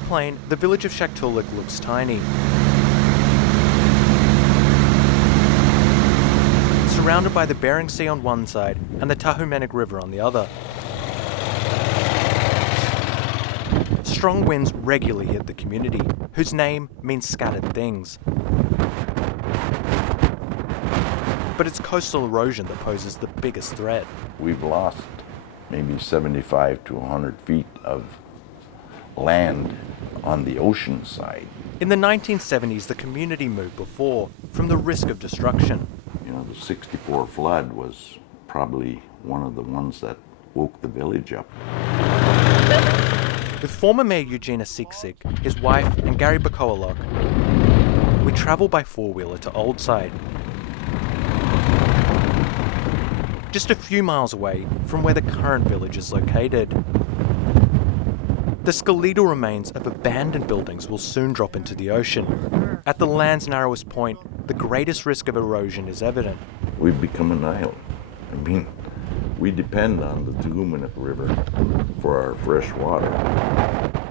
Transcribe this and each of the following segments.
plane, the village of Shaktoolik looks tiny. Surrounded by the Bering Sea on one side and the Tahumenik River on the other. Strong winds regularly hit the community, whose name means scattered things. But it's coastal erosion that poses the biggest threat. We've lost maybe 75 to 100 feet of land on the ocean side. In the 1970s, the community moved before, from the risk of destruction. You know, the 64 flood was probably one of the ones that woke the village up. With former Mayor Eugenia Siksik, his wife, and Gary Bacoalok, we travel by four-wheeler to Oldside. Just a few miles away from where the current village is located. The skeletal remains of abandoned buildings will soon drop into the ocean. At the land's narrowest point, the greatest risk of erosion is evident. We've become an island. I mean, we depend on the Tahumenik River for our fresh water.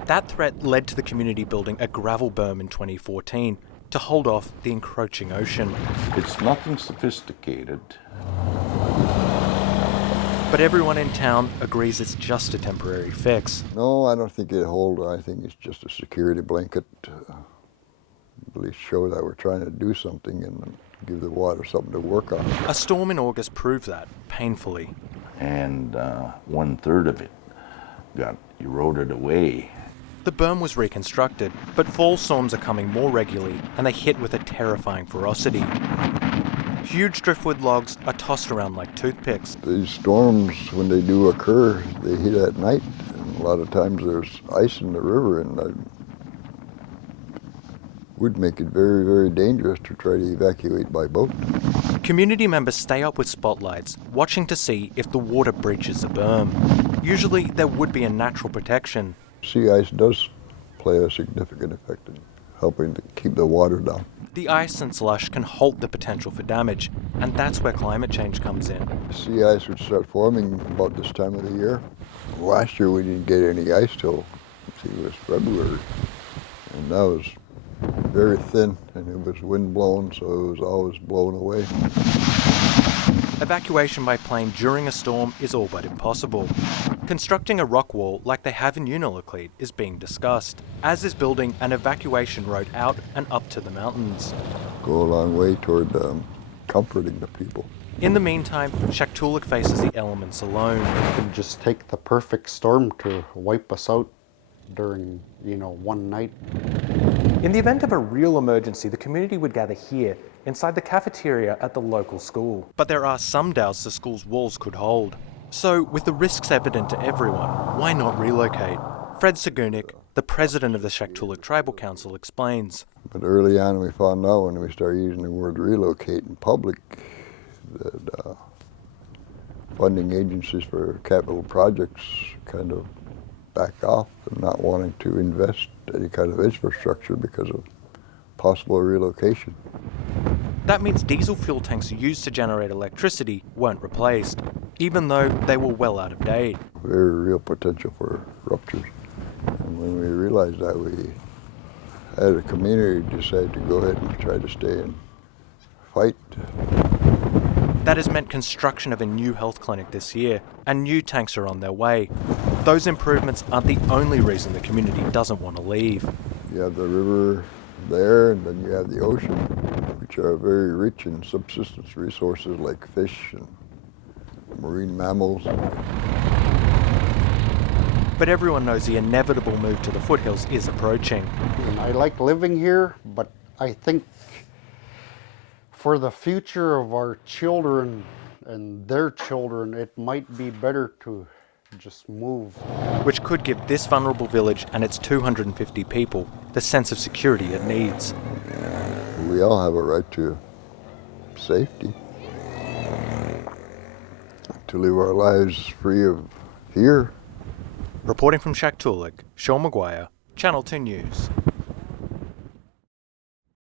That threat led to the community building a gravel berm in 2014 to hold off the encroaching ocean. It's nothing sophisticated. But everyone in town agrees it's just a temporary fix. No, I don't think it holds. I think it's just a security blanket. At least show that we're trying to do something and give the water something to work on. A storm in August proved that, painfully. And 1/3 of it got eroded away. The berm was reconstructed, but fall storms are coming more regularly and they hit with a terrifying ferocity. Huge driftwood logs are tossed around like toothpicks. These storms, when they do occur, they hit at night. And a lot of times there's ice in the river, and that would make it very, very dangerous to try to evacuate by boat. Community members stay up with spotlights, watching to see if the water breaches the berm. Usually there would be a natural protection. Sea ice does play a significant effect in helping to keep the water down. The ice and slush can halt the potential for damage, and that's where climate change comes in. Sea ice would start forming about this time of the year. Last year we didn't get any ice till it was February, and that was very thin, and it was wind blown, so it was always blown away. Evacuation by plane during a storm is all but impossible. Constructing a rock wall like they have in Unalakleet is being discussed, as is building an evacuation road out and up to the mountains. Go a long way toward comforting the people. In the meantime, Shaktoolik faces the elements alone. It can just take the perfect storm to wipe us out during, one night. In the event of a real emergency, the community would gather here, inside the cafeteria at the local school. But there are some doubts the school's walls could hold. So, with the risks evident to everyone, why not relocate? Fred Segunik, the president of the Shaktoolik Tribal Council, explains. But early on we found out when we started using the word relocate in public that funding agencies for capital projects kind of back off and not wanting to invest any kind of infrastructure because of possible relocation. That means diesel fuel tanks used to generate electricity weren't replaced, even though they were well out of date. Very real potential for ruptures. And when we realized that, we had a community decide to go ahead and try to stay and fight. That has meant construction of a new health clinic this year, and new tanks are on their way. Those improvements aren't the only reason the community doesn't want to leave. You have the river there, and then you have the ocean, which are very rich in subsistence resources like fish and marine mammals. But everyone knows the inevitable move to the foothills is approaching. And I like living here, but I think for the future of our children and their children, it might be better to just move. Which could give this vulnerable village and its 250 people the sense of security it needs. We all have a right to safety, to live our lives free of fear. Reporting from Shaktoolik, Sean Maguire, Channel 2 News.